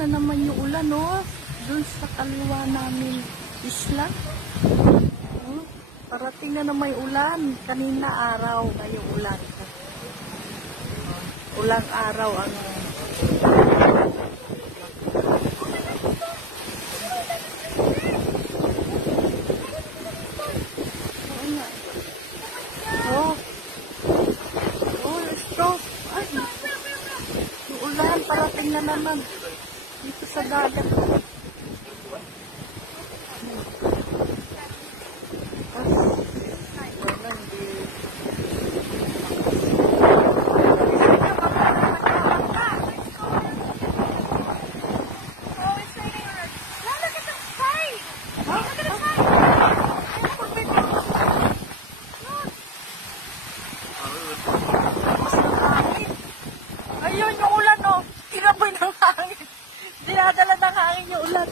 na naman yung ulan, no? Doon sa kaliwa namin isla. Parating na naman yung ulan. Kanina araw, ngayong ulan. Ulang araw ang let's go. Ay, yung ulan, parating na naman. Dito sa dagat. Ayun yung ulan, oh. Tinaboy ng hangin. Dinadala ng hangin yung ulan.